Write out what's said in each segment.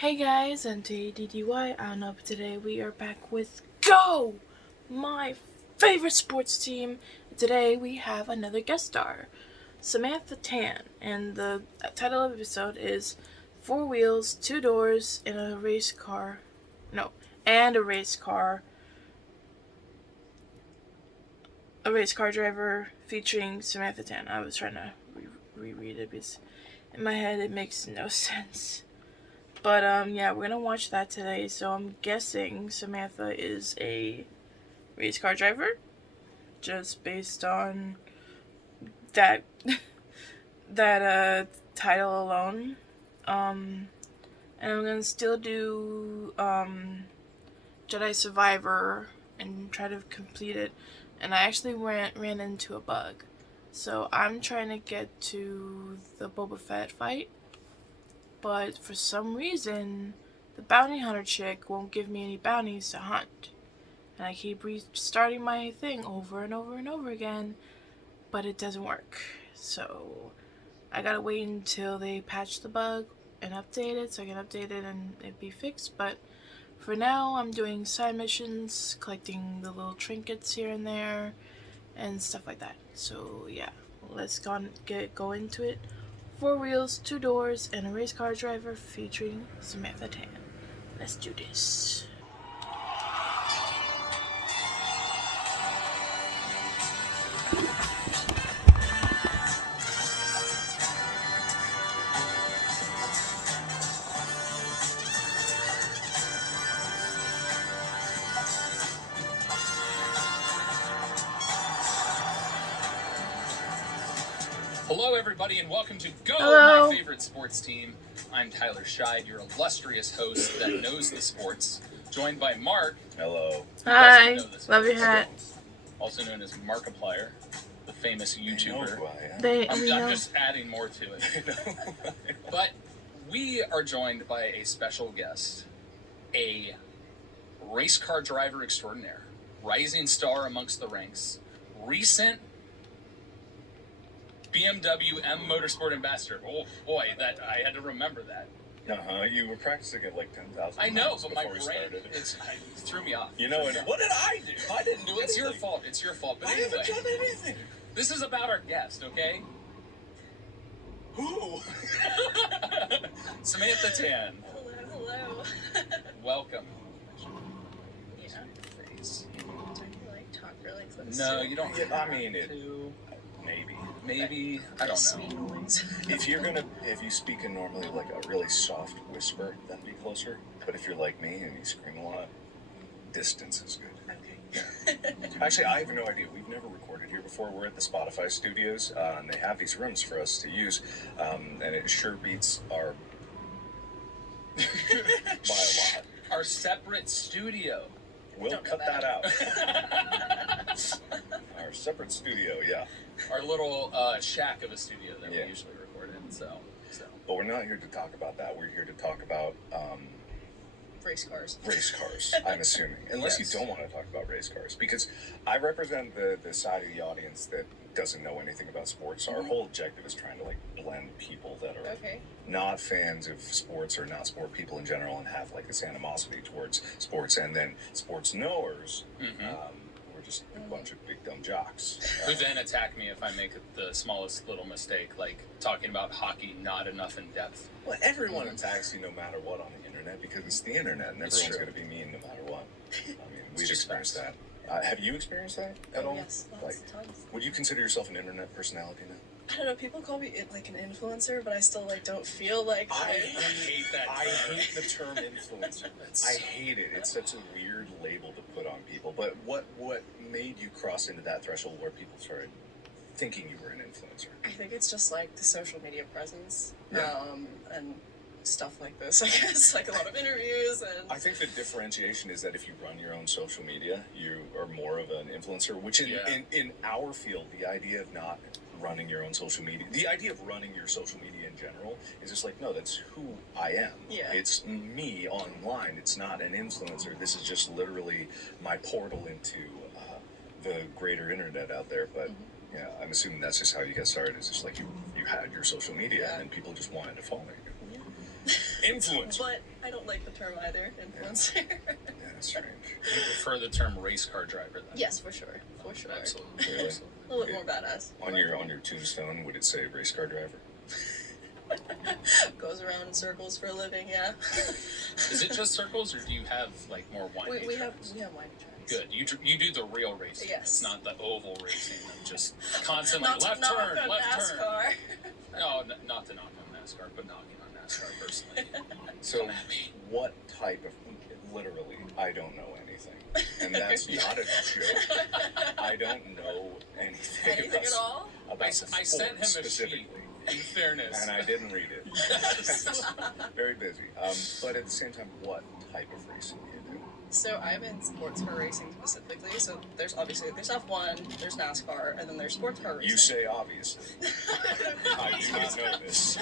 Hey guys, M.A.D.D.Y. I'm up today. We are back with Go! My favorite sports team. Today we have another guest star, Samantha Tan, and the title of the episode is Four Wheels, Two Doors, and a Race Car. No, and a race car. A race car driver featuring Samantha Tan. I was trying to reread it because in my head it makes no sense. But yeah, we're gonna watch that today. So I'm guessing Samantha is a race car driver, just based on that that title alone. And I'm gonna still do Jedi Survivor and try to complete it. And I actually ran into a bug, so I'm trying to get to the Boba Fett fight. But for some reason, the bounty hunter chick won't give me any bounties to hunt. And I keep restarting my thing over and over and over again, but it doesn't work. So I gotta wait until they patch the bug and update it so I can update it and it be fixed. But for now, I'm doing side missions, collecting the little trinkets here and there, and stuff like that. So yeah, let's go into it. Four wheels, two doors, and a race car driver featuring Samantha Tan. Let's do this. Hello, everybody, and welcome to Go, Hello. My Favorite Sports Team. I'm Tyler Scheid, your illustrious host that knows the sports, joined by Mark. Hello. Hi. Love your hat. Also known as Markiplier, the famous YouTuber. I'm just adding more to it. But we are joined by a special guest, a race car driver extraordinaire, rising star amongst the ranks, recent BMW M Motorsport ambassador. Oh boy, that I had to remember that. You were practicing at like 10,000. I know, but my brain it threw me off. You know, and what did I do? I didn't do anything. It's your fault. It's your fault. But I anyway, haven't done anything. This is about our guest, okay? Who? Samantha Tan. Hello. Welcome. Yeah. Face. Do I like talk really close? No, you don't. Yeah, I mean, Maybe. I don't Sweet know. noise. if you speak in normally like a really soft whisper, then be closer. But if you're like me and you scream a lot, distance is good. Okay. Actually, I have no idea. We've never recorded here before. We're at the Spotify studios, and they have these rooms for us to use, and it sure beats our by a lot. Our separate studio. We'll Don't know cut that that. out. Our separate studio, yeah. Our little shack of a studio that Yeah. we usually record in. So. But we're not here to talk about that. We're here to talk about Race cars. race cars, I'm assuming. Unless Yes. you don't want to talk about race cars. Because I represent the side of the audience that doesn't know anything about sports. Our whole objective is trying to like blend people that are Okay. not fans of sports or not sport people in general and have like this animosity towards sports, and then sports knowers. We're just a bunch of big dumb jocks. Who then attack me if I make the smallest little mistake, like talking about hockey not enough in depth. Well, everyone attacks you no matter what on the internet because it's the internet and It's everyone's true. going to be mean no matter what. I mean, we've just experienced facts. that. Have you experienced that at all? Yes, lots, tons. Would you consider yourself an internet personality now? I don't know. People call me like an influencer, but I still like don't feel like I hate that I term. hate the term influencer. I hate it. It's such a weird label to put on people. But what made you cross into that threshold where people started thinking you were an influencer? I think it's just like the social media presence, Yeah. and stuff like this. I guess like a lot of interviews and. I think the differentiation is that if you run your own social media, you are more of an influencer, which in our field, the idea of not running your own social media, the idea of running your social media in general is just like, no, that's who I am. Yeah. It's me online. It's not an influencer. This is just literally my portal into the greater internet out there. But yeah, I'm assuming that's just how you got started. It's just like you had your social media and people just wanted to follow you. Influencer. But I I don't like the term either, influencer. Yeah, that's strange. You prefer the term race car driver then? Yes, for sure. For sure. Absolutely. Really? Absolutely. A little bit more badass. On your tombstone, would it say race car driver? Goes around in circles for a living, yeah. Is it just circles, or do you have like more winding we have tracks? winding tracks. Good. You do the real racing. Yes. It's not the oval racing. Of just constantly Not left to knock turn, on left turn. NASCAR. No, not to knock on NASCAR, but knocking on NASCAR personally. So, Come at me. what type of... Literally, I don't know anything. And that's not a joke. I don't know anything Anything about, at all? about I sports sent him a sheet. specifically. In fairness. And I didn't read it. Yes. Very busy. But at the same time, what type of racing do you do? So I'm in sports car racing specifically. So there's F1, there's NASCAR, and then there's sports car racing. You say obviously. I do not know this.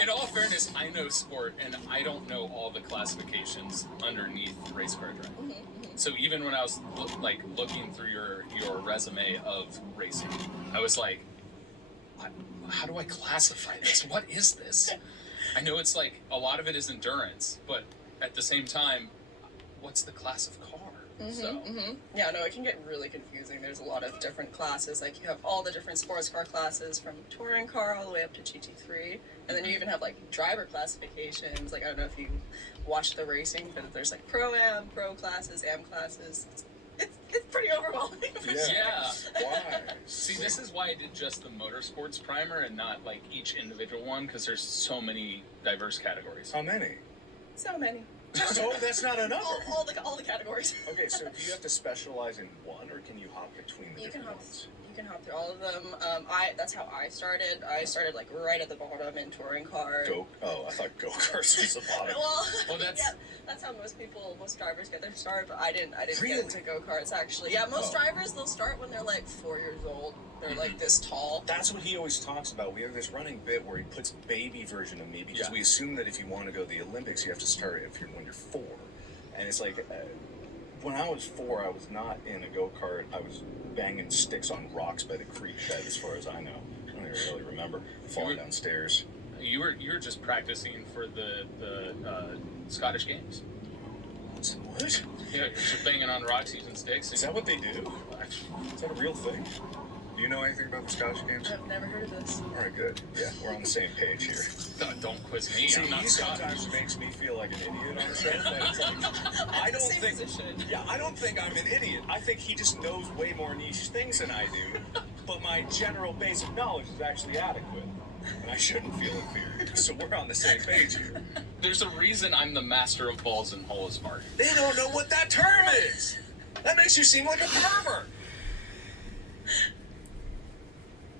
In all fairness, I know sport, and I don't know all the classifications underneath race car driving. So even when I was looking through your resume of racing, I was like, how do I classify this? What is this? I know it's like a lot of it is endurance, but at the same time, what's the class of car? Yeah, no, it can get really confusing. There's a lot of different classes. Like you have all the different sports car classes from touring car all the way up to GT3, and then you even have like driver classifications. Like I don't know if you watch the racing, but there's like Pro-Am, Pro classes, Am classes. It's pretty overwhelming. For sure. Yeah. Why? See, this is why I did just the motorsports primer and not like each individual one, because there's so many diverse categories. How many? So many. Oh, that's not enough. All the categories. Okay, so do you have to specialize in one, or can you hop between the You can different hop. ones? You can hop through all of them. That's how I started. I started like right at the bottom in touring car. I thought go-karts was the bottom. Well, that's- yeah, that's how most drivers get their start. But I didn't Really? get into go-karts actually. Yeah, most Oh. drivers they'll start when they're like 4 years old. They're like this tall. That's what he always talks about. We have this running bit where he puts baby version of me because Yeah. we assume that if you want to go to the Olympics, you have to start when you're 4. And it's like, when I was 4, I was not in a go-kart. I was banging sticks on rocks by the creek bed, as far as I know. I don't even really remember falling downstairs. You were just practicing for the Scottish Games. What? Yeah, you're just banging on rocks using sticks. Is that what they do? Is that a real thing? Do you know anything about the Scottish Games? I've never heard of this. All right, good. Yeah, we're on the same page here. Don't quiz me. See, I'm not he Scottish. sometimes makes me feel like an idiot on the show, but it's like, I don't Same think. position. Yeah, I don't think I'm an idiot. I think he just knows way more niche things than I do. But my general basic knowledge is actually adequate, and I shouldn't feel inferior. So we're on the same page here. There's a reason I'm the master of balls and hole is Mark. They don't know what that term is. That makes you seem like a pervert.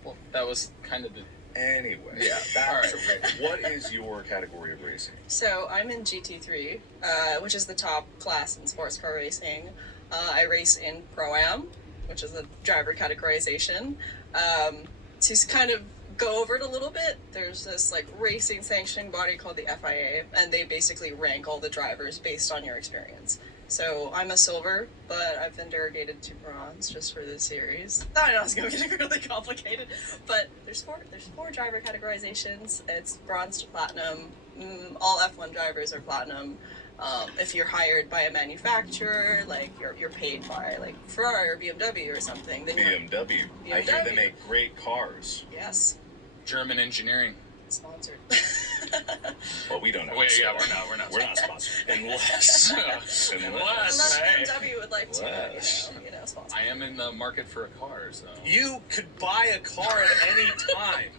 Well, that was kind of the... Anyway, Yeah, back all right. to racing. What is your category of racing? So I'm in GT3, which is the top class in sports car racing. I race in Pro-Am, which is a driver categorization. To kind of go over it a little bit, there's this like racing sanctioning body called the FIA, and they basically rank all the drivers based on your experience. So I'm a silver, but I've been derogated to bronze just for this series. I know it's going to get really complicated, but there's four driver categorizations. It's bronze to platinum. All F1 drivers are platinum. If you're hired by a manufacturer, like you're paid by like Ferrari or BMW or something, then BMW. I hear they BMW. make great cars. yes, German engineering. sponsored. Well, we don't know. Wait, yeah, we're not We're not sponsored. Unless. Unless, Unless hey, BMW would like to, Less. you know, sponsor. I am in the market for a car, so... You could buy a car at any time.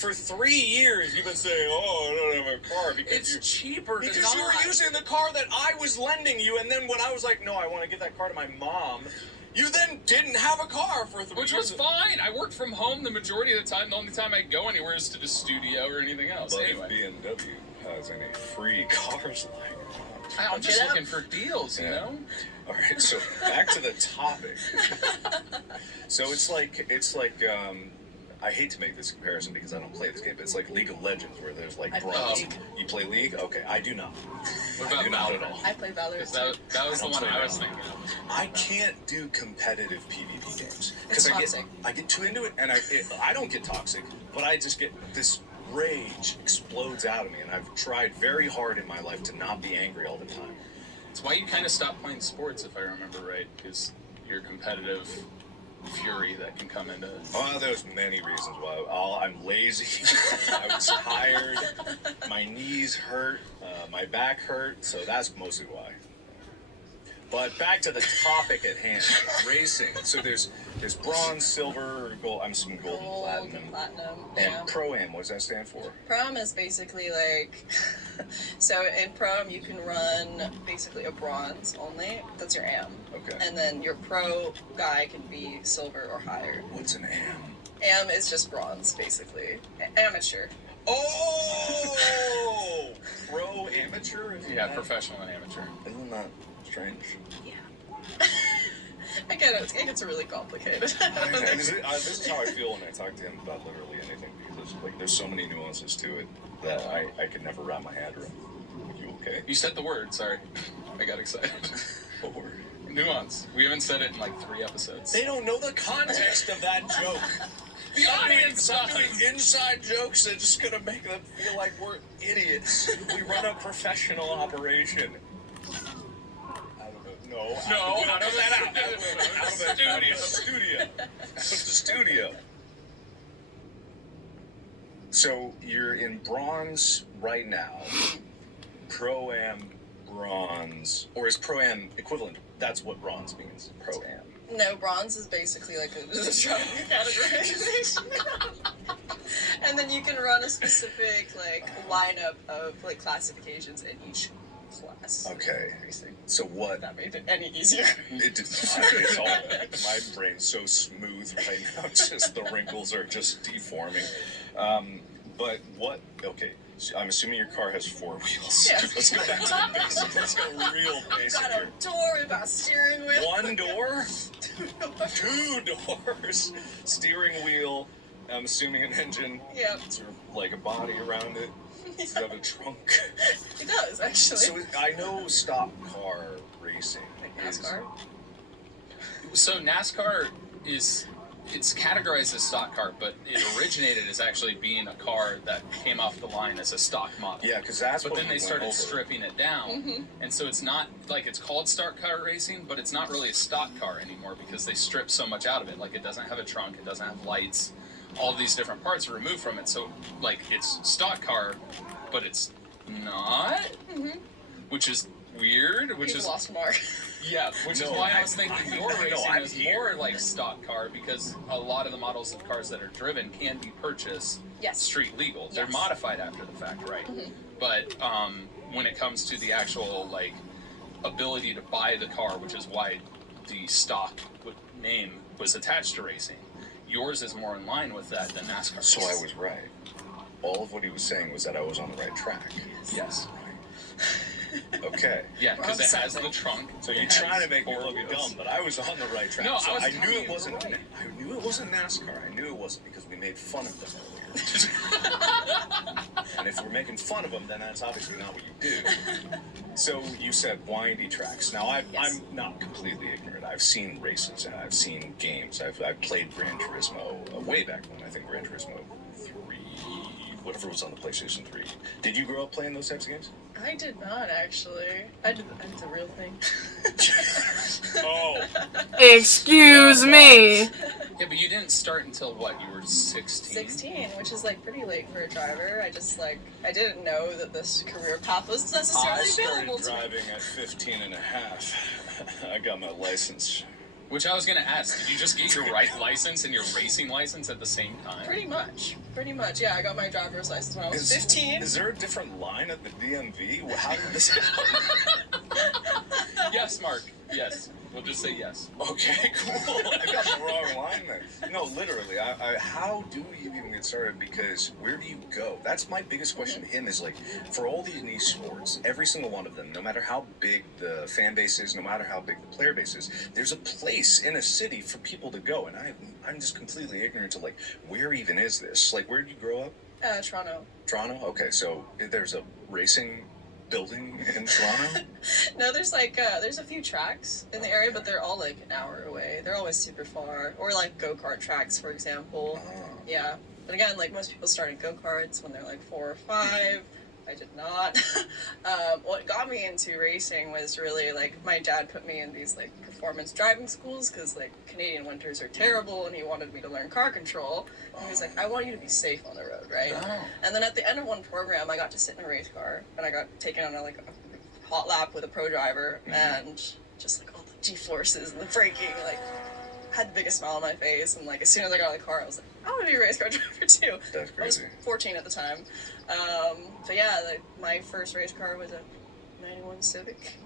For 3 years, you've been saying, "Oh, I don't have a car because It's cheaper to because you were not. using the car that I was lending you." And then when I was like, "No, I want to give that car to my mom," you then didn't have a car for 3 Which years. was fine. I work from home the majority of the time. The only time I go anywhere is to the studio or anything else. But Anyway, if BMW has any free cars like I'm just Get looking up. for deals, you Yeah. know? All right, so back to the topic. So it's like I hate to make this comparison because I don't play this game, but it's like League of Legends where there's like I play bronze. League. You play League? Okay, I do not. What I about do not at Valorant? all. I play Valorant. Because that was I the don't one play I was Valorant. thinking of. I can't do competitive PvP games It's I toxic. get too into it, and I don't get toxic, but I just get this rage explodes out of me, and I've tried very hard in my life to not be angry all the time. It's why you kind of stopped playing sports, if I remember right, because your competitive fury that can come into. Well, there's many reasons why. I'm lazy. I was tired. My knees hurt. My back hurt. So that's mostly why. But back to the topic at hand, racing. So there's bronze, silver, gold. I'm assuming gold and platinum. Yeah. And Pro-Am, what does that stand for? Pro-Am is basically like, so in Pro-Am you can run basically a bronze only. That's your AM. Okay. And then your pro guy can be silver or higher. What's an AM? AM is just bronze, basically. Amateur. Oh! Pro amateur? Yeah, professional and amateur. Isn't that strange? Yeah. Again, it gets really complicated. This is how I feel when I talk to him about literally anything, because there's so many nuances to it that I could never wrap my head around. Are you okay? You said the word, sorry. I got excited. What word? Nuance. We haven't said it in like 3 episodes. They don't know the context of that joke. The audience Stop doing inside jokes that just gonna make them feel like we're idiots. We run a professional operation. I don't know. No, out of the studio. Out of the studio. So you're in bronze right now. Pro-Am bronze, or is Pro-Am equivalent? That's what bronze means. Pro-Am. No, bronze is basically like a driver categorization. And then you can run a specific like lineup of like classifications in each class. Okay. So what? That made it any easier. It did not. It's all my brain's so smooth right now. Just the wrinkles are just deforming. But what? Okay. So I'm assuming your car has 4 wheels. Yeah. Let's go back to the basics. Let's go real basic Got here. a door, we've got a steering wheel. 1 door? 2 doors. Steering wheel. I'm assuming an engine. Yep. Sort of like a body around it. Does it have a trunk? It does, actually. So I know stock car racing. Like NASCAR. So NASCAR it's categorized as stock car, but it originated as actually being a car that came off the line as a stock model. Yeah, because that's But what then we they went started over. stripping it down, and so it's not like it's called stock car racing, but it's not really a stock car anymore because they stripped so much out of it. Like it doesn't have a trunk, it doesn't have lights, all these different parts are removed from it. So like it's stock car, but it's not, which is weird. Which You've is lost Mark. yeah, which is No, why I was thinking your racing I'm is here. more like stock car because a lot of the models of cars that are driven can be purchased Yes. street legal. They're Yes. modified after the fact, right? But when it comes to the actual like ability to buy the car, which is why the stock name was attached to racing, yours is more in line with that than NASCAR. So I was right. All of what he was saying was that I was on the right track. Yes. Okay. Yeah, because it has the trunk. So you're trying to make me look dumb, but I was on the right track. No, so I was I knew telling it you wasn't. right. I knew it wasn't NASCAR. I knew it wasn't because we made fun of them earlier. And if we're making fun of them, then that's obviously not what you do. So you said windy tracks. Now Yes. I'm not completely ignorant. I've seen races and I've seen games. I've played Gran Turismo way back when. I think Gran Turismo 3, whatever was on the PlayStation 3. Did you grow up playing those types of games? I did not, actually. I did the real thing. Oh. Excuse me. Yeah, but you didn't start until what? You were 16? 16, which is like pretty late for a driver. I didn't know that this career path was I necessarily started available to me. driving at 15 and a half. I got my license. Which I was going to ask, did you just get your license and your racing license at the same time? Pretty much. Yeah, I got my driver's license when I was 15. Is there a different line at the DMV? How did this happen? Yes, Mark. Yes. We'll just say yes. Okay, cool. I got the wrong line then. No, literally. How do you even get started? Because where do you go? That's my biggest question to him is like, for all these niche sports, every single one of them, no matter how big the fan base is, no matter how big the player base is, there's a place in a city for people to go. And I'm just completely ignorant to like, where even is this? Like, where did you grow up? Toronto. Toronto? Okay, so there's a racing building in Toronto? No, there's a few tracks in the area, but they're all like an hour away. They're always super far. Or like go-kart tracks, for example. Oh. Yeah. But again, like most people start in go-karts when they're like 4 or 5. I did not. What got me into racing was really like my dad put me in these like performance driving schools because like Canadian winters are terrible, and he wanted me to learn car control. And he was like, I want you to be safe on the road, right? Oh. And then at the end of one program, I got to sit in a race car, and I got taken on a hot lap with a pro driver, and just like all the G-forces and the braking, like had the biggest smile on my face. And like as soon as I got out of the car, I was like, I want to be a race car driver too. That's crazy. I was 14 at the time. But yeah, like, my first race car was a 91 Civic.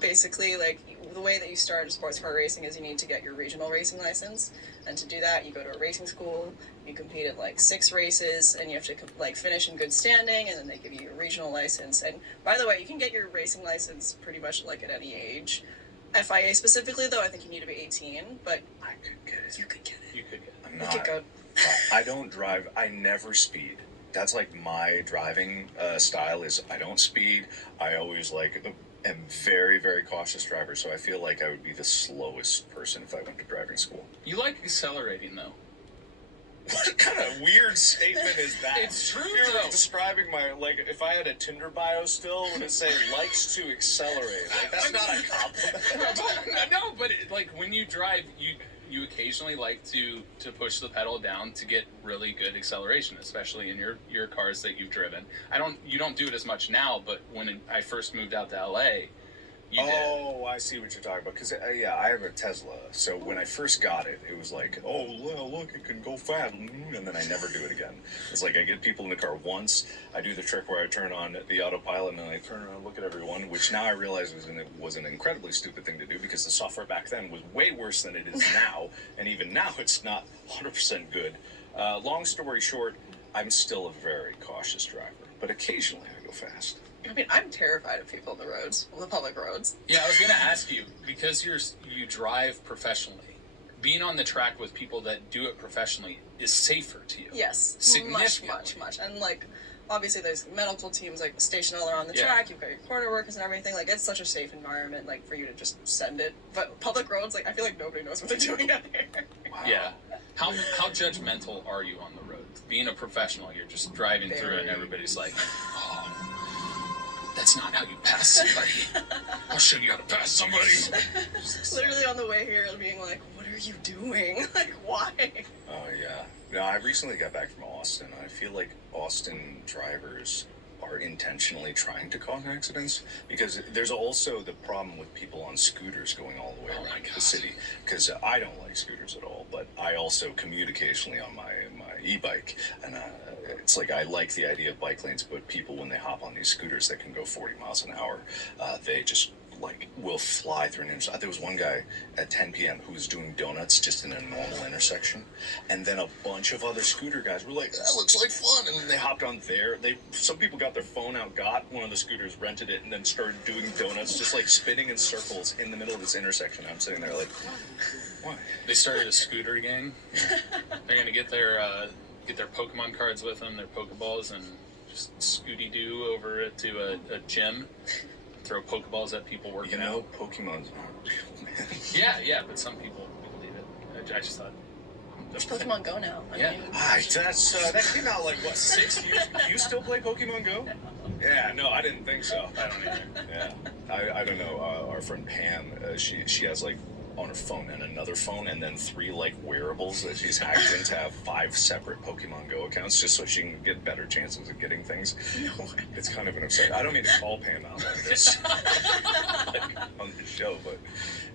Basically, like the way that you start in sports car racing is you need to get your regional racing license, and to do that, you go to a racing school. You compete at like 6 races, and you have to like finish in good standing, and then they give you your regional license. And by the way, you can get your racing license pretty much like at any age. FIA specifically, though, I think you need to be 18, but I could get it. you could get it. You could get. I'm You not. could go. I don't drive. I never speed. That's like my driving style is I don't speed. I always like am very, very cautious driver. So I feel like I would be the slowest person if I went to driving school. You like accelerating though. What kind of weird statement is that? It's true, You're though. describing my, like, if I had a Tinder bio still, would it say likes to accelerate? Like, that's not a compliment. No, but like when you drive, you occasionally like to push the pedal down to get really good acceleration, especially in your cars that you've driven. You don't do it as much now, but when I first moved out to LA, you did. Oh, I see what you're talking about. Because, yeah, I have a Tesla. So when I first got it, it was like, oh, well, look, it can go fast. And then I never do it again. It's like I get people in the car once. I do the trick where I turn on the autopilot and then I turn around and look at everyone, which now I realize was an incredibly stupid thing to do because the software back then was way worse than it is now. And even now, it's not 100% good. Long story short, I'm still a very cautious driver. But occasionally I go fast. I mean, I'm terrified of people on the roads, the public roads. Yeah, I was gonna ask you because you drive professionally. Being on the track with people that do it professionally is safer to you. Yes, Significantly. much. And like, obviously, there's medical teams like stationed all around the track. You've got your corner workers and everything. Like, it's such a safe environment, like for you to just send it. But public roads, like, I feel like nobody knows what they're doing out there. Wow. Yeah. How judgmental are you on the road? Being a professional, you're just driving through it and everybody's like, oh, that's not how you pass somebody. I'll show you how to pass somebody. Literally on the way here, being like, what are you doing? Like, why? Oh, yeah. No, I recently got back from Austin. I feel like Austin drivers are intentionally trying to cause accidents because there's also the problem with people on scooters going all the way around the city because I don't like scooters at all, but I also commute occasionally on my e-bike, and it's like I like the idea of bike lanes, but people when they hop on these scooters that can go 40 miles an hour, they just like will fly through an intersection. There was one guy at 10 p.m. who was doing donuts just in a normal intersection, and then a bunch of other scooter guys were like, "That looks like fun," and then they hopped on there. Some people got their phone out, got one of the scooters, rented it, and then started doing donuts, just like spinning in circles in the middle of this intersection. I'm sitting there like, why? They started a scooter gang. They're gonna get their Pokemon cards with them, their Pokeballs, and just Scooty-Doo over it to a gym. Throw Pokeballs at people working out. Pokemon's not real, man. Yeah, but some people believe it. I just thought. There's Pokemon Go now. I Yeah. mean, That came out like, what, 6 years ago? Do you still play Pokemon Go? Yeah, no, I didn't think so. I don't either. Yeah. I don't know. Our friend Pam, she has like on her phone and another phone and then 3 like wearables that she's hacked into have 5 separate Pokemon Go accounts just so she can get better chances of getting things. no way. It's kind of an upset. I don't mean to call Pam out like this like, on the show, but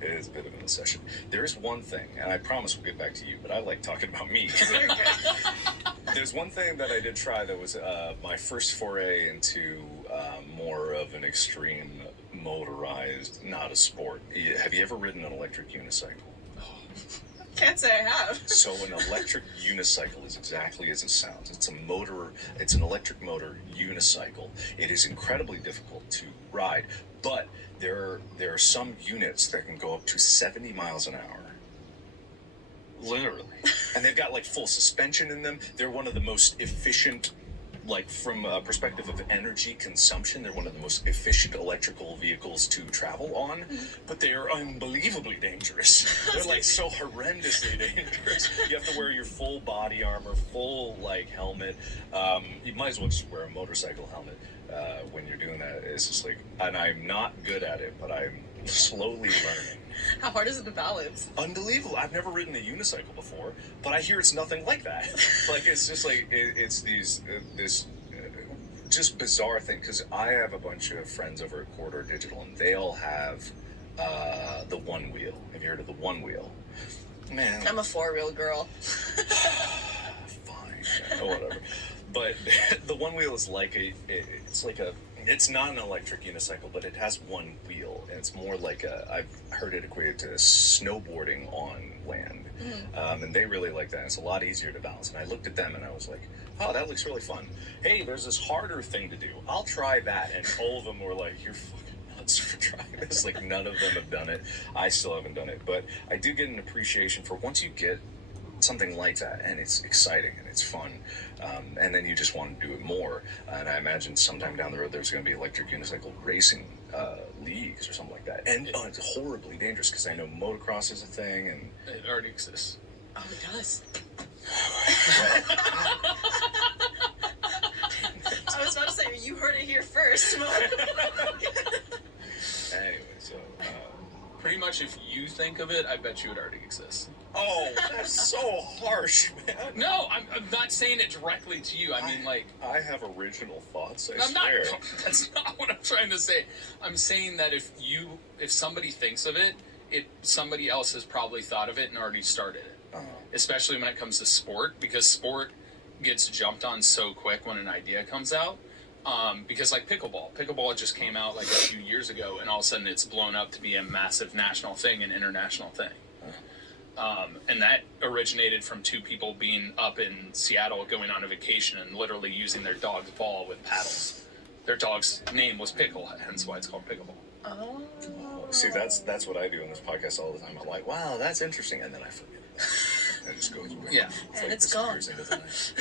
it is a bit of an obsession. There is one thing, and I promise we'll get back to you, but I like talking about me. There's one thing that I did try that was my first foray into more of an extreme motorized, not a sport. Have you ever ridden an electric unicycle? Can't say I have. So an electric unicycle is exactly as it sounds. It's an electric motor unicycle. It is incredibly difficult to ride, but there are some units that can go up to 70 miles an hour. Literally. And they've got like full suspension in them. They're one of the most efficient like from a perspective of energy consumption, they're one of the most efficient electrical vehicles to travel on, but they are unbelievably dangerous. They're like so horrendously dangerous. You have to wear your full body armor, full like helmet. You might as well just wear a motorcycle helmet when you're doing that. It's just like, and I'm not good at it, but I'm slowly learning. How hard is it to balance? Unbelievable. I've never ridden a unicycle before, but I hear it's nothing like that. Like, it's just like, it's this just bizarre thing, because I have a bunch of friends over at Corridor Digital, and they all have the one wheel. Have you heard of the one wheel? Man. I'm a 4-wheel girl. Fine. Yeah, whatever. But the one wheel is like it's not an electric unicycle, but it has one wheel, and it's more like I've heard it equated to snowboarding on land. And they really like that. It's a lot easier to balance. And I looked at them and I was like, oh, that looks really fun. Hey, there's this harder thing to do. I'll try that. And all of them were like, you're fucking nuts for trying this. Like, none of them have done it. I still haven't done it. But I do get an appreciation for once you get something like that, and it's exciting and it's fun, and then you just want to do it more. And I imagine sometime down the road there's going to be electric unicycle racing leagues or something like that. And it's horribly dangerous, because I know motocross is a thing, and It already exists. Oh, it does. I was about to say, you heard it here first. anyway, so Pretty much, if you think of it, I bet you it already exists. oh, that's so harsh, man. No, I'm not saying it directly to you. I mean, like, I have original thoughts, I I'm not. swear. That's not what I'm trying to say. I'm saying that if somebody thinks of it, somebody else has probably thought of it and already started it. Especially when it comes to sport, because sport gets jumped on so quick when an idea comes out. Because like pickleball just came out like a few years ago, and all of a sudden it's blown up to be a massive national thing, an international thing. And that originated from two people being up in Seattle going on a vacation and literally using their dog's ball with paddles. Their dog's name was Pickle, hence why it's called pickleball. Oh. See, that's what I do on this podcast all the time. I'm like, wow, that's interesting, and then I forget it. It just goes away. Yeah. It's And like it's gone. disappears into the night.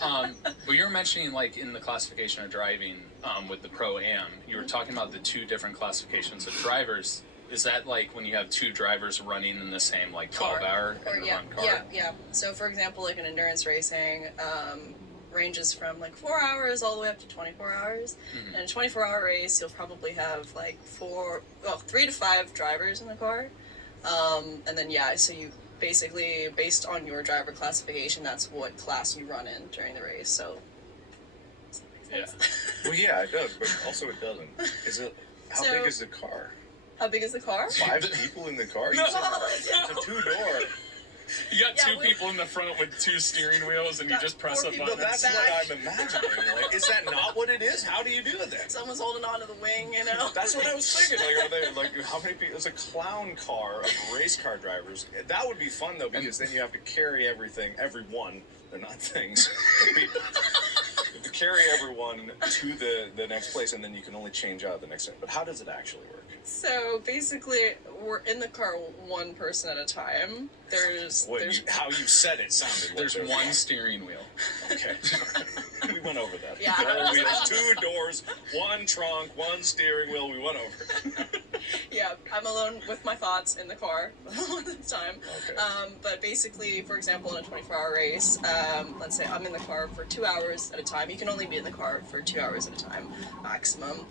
Yeah. But you were mentioning, like, in the classification of driving with the Pro-Am, you were talking about the two different classifications of drivers. Is that like when you have two drivers running in the same, like, 12-hour run car? Yeah. So, for example, like in endurance racing, ranges from like 4 hours all the way up to 24 hours. In a 24-hour race, you'll probably have like 3 to 5 drivers in the car. And then, so you basically, based on your driver classification, that's what class you run in during the race. So, Yeah. Well, yeah, it does, but also it doesn't. Is it? How So- big is the car? how big is the car? 5 people in the car? No. You said it's a 2-door. You got two people in the front with 2 steering wheels, and you just press a four people No, button. that's what I'm imagining. Like, is that not what it is? How do you do that? Someone's holding onto the wing, you know? That's what I was thinking. Like, are they like how many people? It's a clown car of race car drivers. That would be fun though, because then you have to carry everyone. They're not things. They're people. You have to carry everyone to the next place, and then you can only change out the next day. But how does it actually work? So basically, we're in the car one person at a time. There's How you said it sounded like There's there was one steering wheel. Okay. We went over that. Yeah. 4 wheels, 2 doors, 1 trunk, 1 steering wheel. We went over it. Yeah, I'm alone with my thoughts in the car all the time. Okay. But basically, for example, in a 24-hour race, let's say I'm in the car for 2 hours at a time. You can only be in the car for 2 hours at a time, maximum.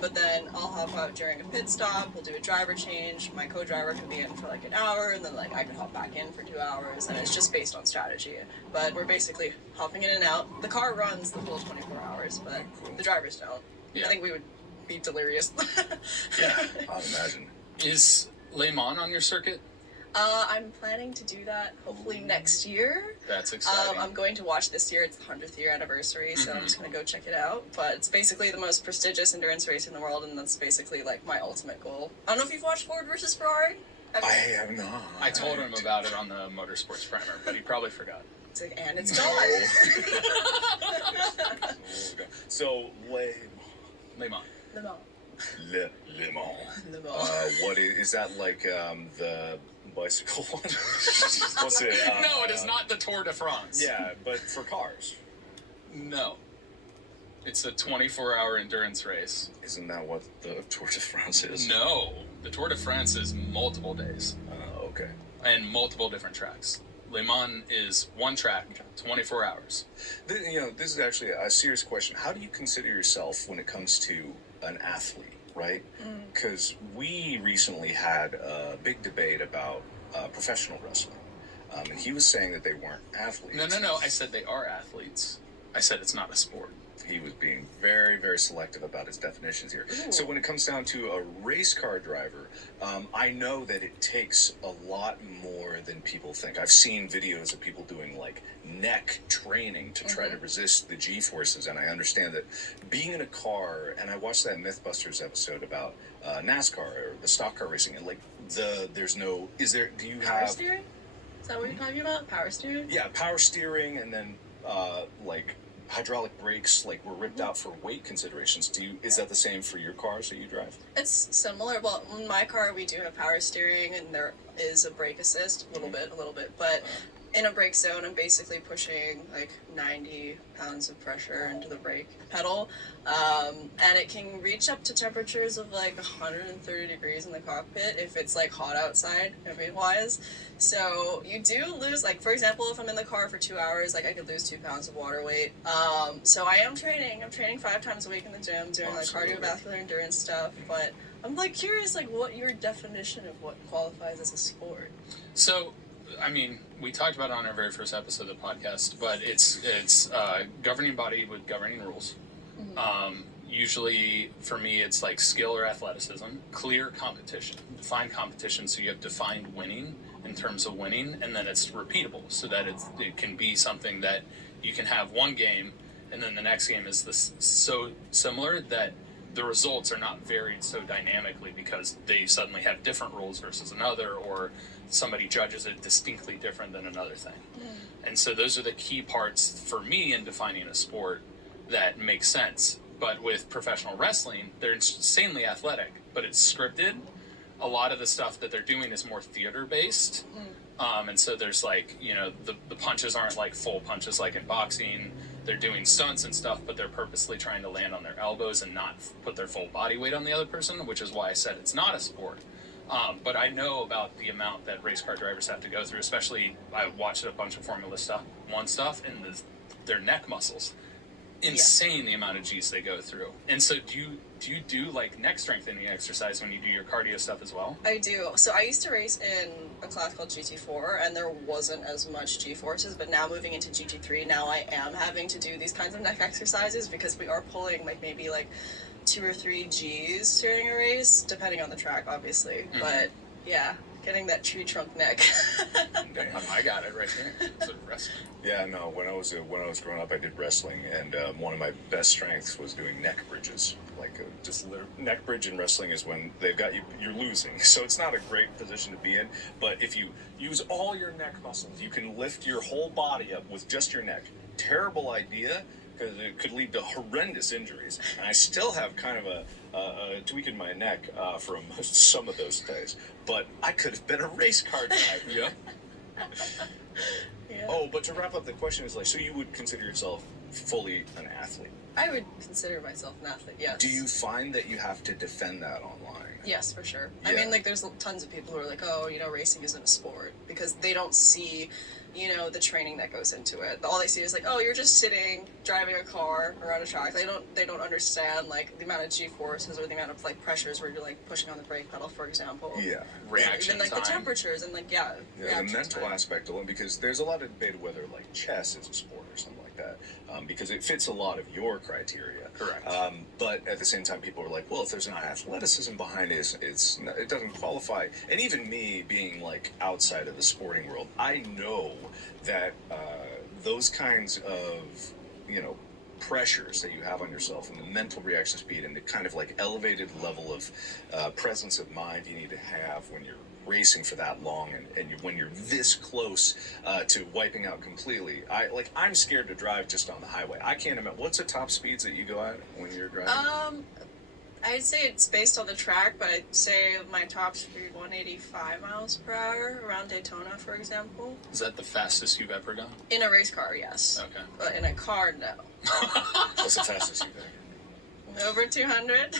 But then I'll hop out during a pit stop. We'll do a driver change. My co-driver can be in for like an hour, and then like I can hop back in for 2 hours, and it's just based on strategy. But we're basically hopping in and out. The car runs the full 24 hours, but the drivers don't. Yeah. I think we would be delirious. Yeah, I'd imagine. Is Le Mans on your circuit? I'm planning to do that hopefully next year. That's exciting. I'm going to watch this year. It's the 100th year anniversary, so I'm just going to go check it out. But it's basically the most prestigious endurance race in the world, and that's basically like my ultimate goal. I don't know if you've watched Ford versus Ferrari. I have not. I told him about it on the Motorsports Primer, but he probably forgot. It's like, and it's No. gone. So, Le Mans. Le Mans. Le Mans. Le Mans. What is that like? The bicycle one? What's it? No, it is not the Tour de France. Yeah, but for cars. No. It's a 24-hour endurance race. Isn't that what the Tour de France is? No, the Tour de France is multiple days. Okay. And multiple different tracks. Le Mans is one track, 24 hours. This is actually a serious question. How do you consider yourself when it comes to an athlete, right? Because we recently had a big debate about professional wrestling. And he was saying that they weren't athletes. No. I said they are athletes. I said it's not a sport. He was being very, very selective about his definitions here. Ooh. So when it comes down to a race car driver, I know that it takes a lot more than people think. I've seen videos of people doing like neck training to try to resist the G-forces, and I understand that being in a car, and I watched that Mythbusters episode about NASCAR or the stock car racing, and like do you Power have steering? Is that what you're talking about? Power steering? Yeah, power steering, and then like hydraulic brakes like were ripped out for weight considerations. Is that the same for your cars that you drive? It's similar. Well, in my car, we do have power steering, and there is a brake assist, a little bit. But in a brake zone, I'm basically pushing like 90 pounds of pressure into the brake pedal, and it can reach up to temperatures of like 130 degrees in the cockpit if it's like hot outside, wise. So you do lose, like, for example, if I'm in the car for 2 hours, like I could lose 2 pounds of water weight. So I am training. I'm training 5 times a week in the gym, doing like cardiovascular endurance stuff. But I'm like curious, like, what your definition of what qualifies as a sport? So, I mean, we talked about it on our very first episode of the podcast, but it's governing body with governing rules. Usually, for me, it's like skill or athleticism, clear competition, defined competition. So you have defined winning in terms of winning, and then it's repeatable, so that it can be something that you can have one game, and then the next game is so similar that the results are not varied so dynamically because they suddenly have different rules versus another, or somebody judges it distinctly different than another thing. And so those are the key parts for me in defining a sport that makes sense. But with professional wrestling, they're insanely athletic, but it's scripted. A lot of the stuff that they're doing is more theater based. And so there's like, the punches aren't like full punches like in boxing. They're doing stunts and stuff, but they're purposely trying to land on their elbows and not put their full body weight on the other person, which is why I said it's not a sport. But I know about the amount that race car drivers have to go through, especially I watched a bunch of Formula One stuff, and their neck muscles. Insane the amount of G's they go through. And so do you do like neck strengthening exercise when you do your cardio stuff as well? I do. So I used to race in a class called GT4, and there wasn't as much G-forces, but now moving into GT3, now I am having to do these kinds of neck exercises because we are pulling like maybe like 2 or 3 G's during a race, depending on the track, obviously. But yeah, getting that tree trunk neck. Damn, I got it right here. It's wrestling. Yeah, no. When I was growing up, I did wrestling, and one of my best strengths was doing neck bridges. Like neck bridge in wrestling is when they've got you're losing, so it's not a great position to be in. But if you use all your neck muscles, you can lift your whole body up with just your neck. Terrible idea, because it could lead to horrendous injuries. And I still have kind of a tweak in my neck from some of those days. But I could have been a race car driver. Yeah. Yeah. Oh, but to wrap up the question is like, so you would consider yourself fully an athlete? I would consider myself an athlete, yes. Do you find that you have to defend that online? Yes, for sure. Yeah. I mean, like, there's tons of people who are like, oh, racing isn't a sport, because they don't see, the training that goes into it. All they see is like, oh, you're just sitting, driving a car around a track. They don't understand, like, the amount of G-forces or the amount of, like, pressures where you're, like, pushing on the brake pedal, for example. Yeah. Reaction Even, like, time. the temperatures and, like, the mental aspect alone, because there's a lot of debate of whether, like, chess is a sport or something like that, because it fits a lot of your criteria. Correct. But at the same time, people are like, well, if there's not athleticism behind it, it doesn't qualify. And even me being, like, outside of the sporting world, I know that those kinds of, pressures that you have on yourself and the mental reaction speed and the kind of like elevated level of presence of mind you need to have when you're racing for that long and when you're this close to wiping out completely. I'm scared to drive just on the highway. I can't imagine. What's the top speeds that you go at when you're driving? I'd say it's based on the track, but I'd say my top speed 185 miles per hour around Daytona, for example. Is that the fastest you've ever gone? In a race car, yes. Okay. But in a car, no. What's the fastest you've ever? Over 200.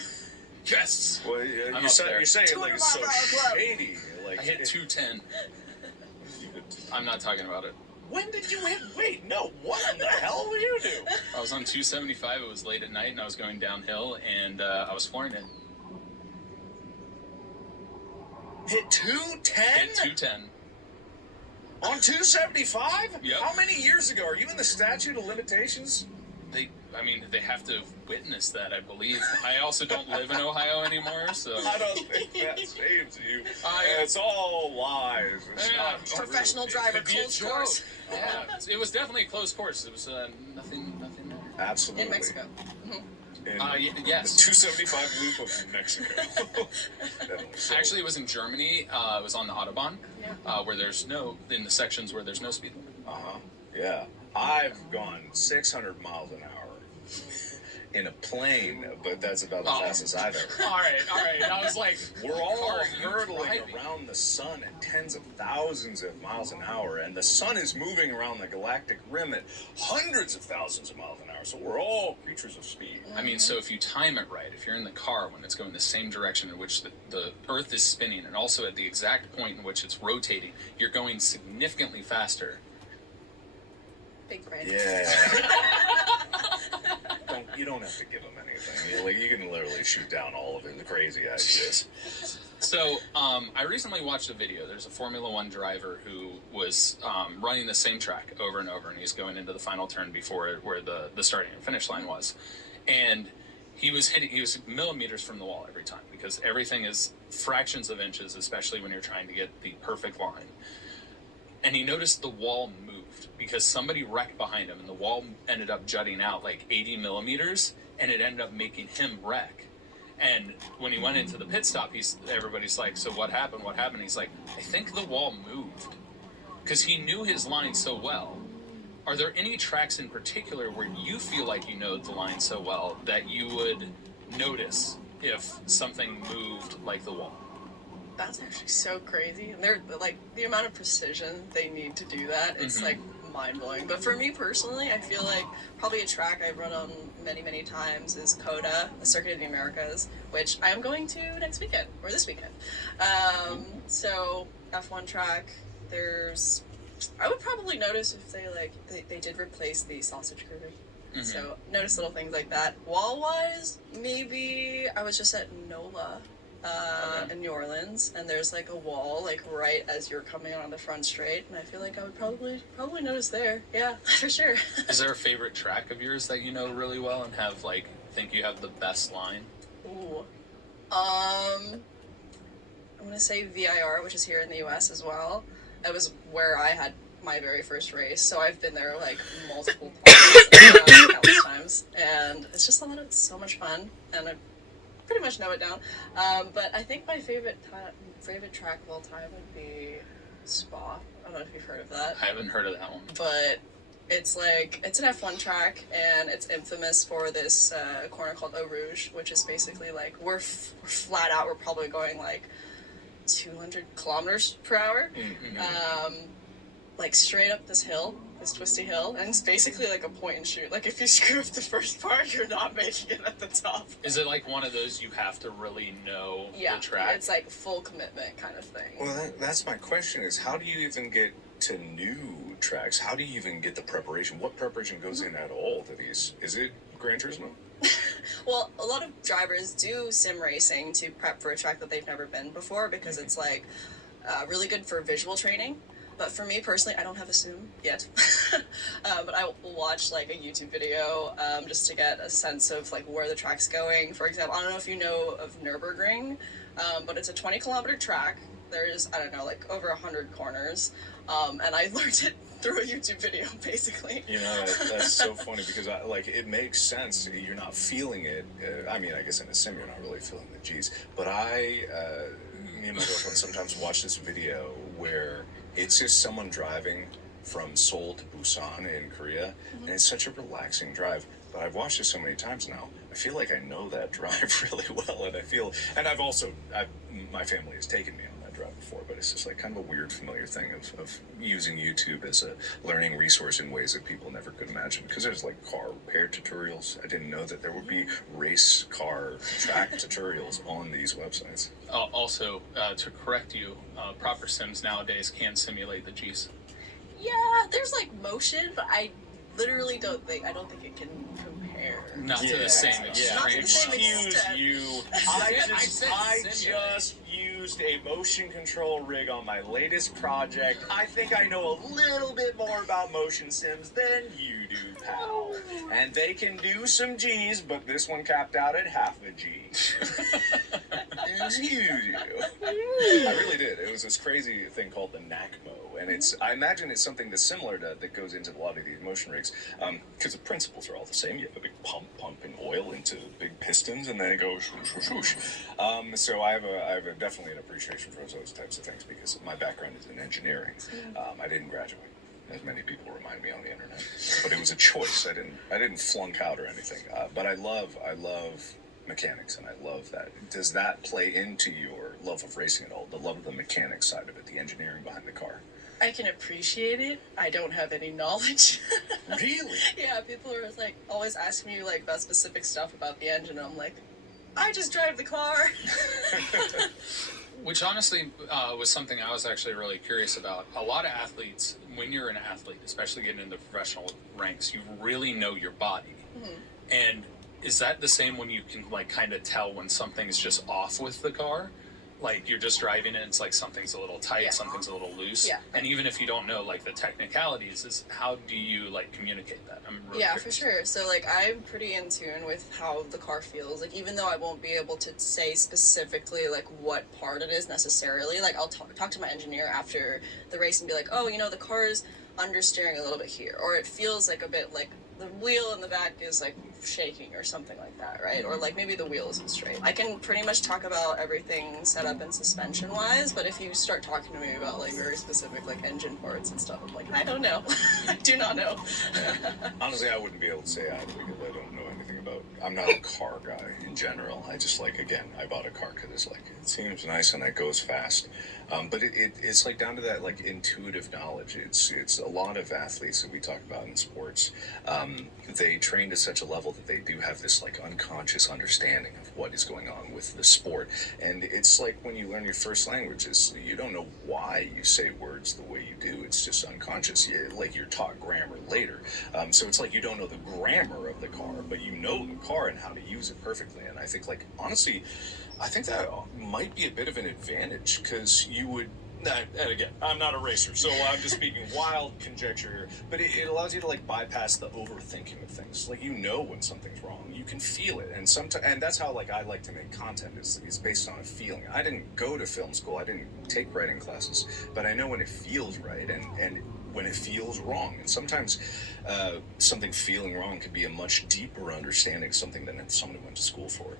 Yes. Well, I'm you're saying it 200 like it's so miles an hour club. shady. Like I hit 210. You I'm not talking about it. When did you hit? Wait, no. What in the hell were you do? I was on 275. It was late at night, and I was going downhill, and I was flooring it. Hit 210? Hit 210. On 275? Yep. How many years ago? Are you in the statute of limitations? They have to witness that, I believe. I also don't live in Ohio anymore, so. I don't think that saves you. I- It's all lies. It's Yeah, not true. Professional driver, Could be a close joke. course. Yeah, it was definitely a close course. It was nothing there. Absolutely. In Mexico. In Yes. the 275 loop of Mexico. Definitely so. Actually, it was in Germany. It was on the Autobahn, Yeah. where there's in the sections where there's no speed limit. Yeah. I've gone 600 miles an hour in a plane, but that's about the fastest I've ever. All right. I was like, We're all car are you hurtling driving? around the sun at tens of thousands of miles an hour, and the sun is moving around the galactic rim at hundreds of thousands of miles an hour. So we're all creatures of speed. I mean, so if you time it right, if you're in the car when it's going the same direction in which the Earth is spinning, and also at the exact point in which it's rotating, you're going significantly faster. Big brain. Yeah. You don't have to give them anything. You can literally shoot down all of the crazy ideas. So, I recently watched a video. There's a Formula One driver who was running the same track over and over, and he's going into the final turn where the starting and finish line was. And he was millimeters from the wall every time, because everything is fractions of inches, especially when you're trying to get the perfect line. And he noticed the wall moved because somebody wrecked behind him, and the wall ended up jutting out like 80 millimeters, and it ended up making him wreck. And when he went into the pit stop, everybody's like, "So what happened? What happened?" He's like, "I think the wall moved," because he knew his line so well. Are there any tracks in particular where you feel like you know the line so well that you would notice if something moved like the wall? That's actually so crazy. And they're like the amount of precision they need to do that. It's like mind blowing. But for me personally, I feel like probably a track I've run on many, many times is COTA, the Circuit of the Americas, which I am going to next weekend or this weekend. So F1 track. I would probably notice if they did replace the sausage critter. So notice little things like that. Wall wise, maybe I was just at NOLA. In New Orleans, and there's like a wall like right as you're coming on the front straight, and I feel like I would probably notice there. Yeah, for sure. Is there a favorite track of yours that you know really well and think you have the best line? Ooh. I'm gonna say VIR, which is here in the US as well. It was where I had my very first race, so I've been there like multiple times, countless times, and it's just so much fun, and I pretty much know it down. But I think my favorite track of all time would be Spa. I don't know if you've heard of that. I haven't heard of that one. But it's an F1 track, and it's infamous for this corner called Eau Rouge, which is basically like we're flat out. We're probably going like 200 kilometers per hour, like straight up this twisty hill, and it's basically like a point and shoot. Like if you screw up the first part, you're not making it at the top. Is it like one of those you have to really know the track? It's like full commitment kind of thing. Well, that's my question is, how do you even get to new tracks? How do you even get the preparation? What preparation goes in at all to these? Is it Gran Turismo? Well, a lot of drivers do sim racing to prep for a track that they've never been before, because it's like really good for visual training. But for me personally, I don't have a sim yet. But I will watch like a YouTube video just to get a sense of like where the track's going. For example, I don't know if you know of Nürburgring, but it's a 20-kilometer track. There's, I don't know, like over 100 corners. And I learned it through a YouTube video, basically. You know, that's so funny because it makes sense. You're not feeling it. I mean, I guess in a sim, you're not really feeling the G's. But me and my girlfriend sometimes watch this video where it's just someone driving from Seoul to Busan in Korea, and it's such a relaxing drive. But I've watched it so many times now. I feel like I know that drive really well, and my family has taken me on that drive before, but it's just like kind of a weird familiar thing of using YouTube as a learning resource in ways that people never could imagine, because there's like car repair tutorials. I didn't know that there would be race car track tutorials on these websites. Also, to correct you, proper sims nowadays can simulate the G's. Yeah, there's like motion, but I literally don't think it can compare. Not to the same extreme. Not to the same Excuse extent. you. I just used a motion control rig on my latest project. I think I know a little bit more about motion sims than you do, pal. And they can do some G's, but this one capped out at half a G. Excuse you. I really did. It was this crazy thing called the NACMO, and I imagine it's something that's similar to that goes into a lot of these motion rigs, because the principles are all the same. You have a big pumping oil into big pistons, and then it goes swoosh, swoosh, swoosh. So I have definitely an appreciation for those types of things, because my background is in engineering. I didn't graduate, as many people remind me on the internet, but it was a choice. I didn't flunk out or anything. But I love mechanics, and I love that. Does that play into your love of racing at all? The love of the mechanics side of it, the engineering behind the car? I can appreciate it. I don't have any knowledge. Really? Yeah, people are like always asking me like about specific stuff about the engine. I'm like, I just drive the car. Which honestly was something I was actually really curious about. A lot of athletes, when you're an athlete, especially getting into professional ranks, you really know your body. Mm-hmm. And is that the same when you can like kind of tell when something's just off with the car? Like you're just driving it, it's like something's a little tight, something's a little loose. Yeah. And even if you don't know like the technicalities, is how do you like communicate that? I'm really curious. For sure. So like I'm pretty in tune with how the car feels. Like even though I won't be able to say specifically like what part it is necessarily, like I'll talk to my engineer after the race and be like, oh, the car's understeering a little bit here, or it feels like a bit like the wheel in the back is like shaking or something like that, right? Or like maybe the wheel isn't straight. I can pretty much talk about everything set up and suspension wise, but if you start talking to me about like very specific like engine parts and stuff, I'm like, I don't know. I do not know. Honestly, I wouldn't be able to say either, because I don't know anything about. I'm not a car guy in general. I just like, again, I bought a car because it's like it seems nice and it goes fast. But it's like down to that like intuitive knowledge. It's a lot of athletes that we talk about in sports. They train to such a level that they do have this like unconscious understanding of what is going on with the sport. And it's like when you learn your first language, you don't know why you say words the way you do. It's just unconscious. You're taught grammar later. So it's like you don't know the grammar of the car, but you know the car and how to use it perfectly. And I think like honestly, I think that might be a bit of an advantage, because you would, and again, I'm not a racer, so I'm just speaking wild conjecture here, but it allows you to like bypass the overthinking of things. Like when something's wrong, you can feel it, and that's how like I like to make content is based on a feeling. I didn't go to film school, I didn't take writing classes, but I know when it feels right and when it feels wrong. And sometimes something feeling wrong could be a much deeper understanding of something than someone who went to school for it.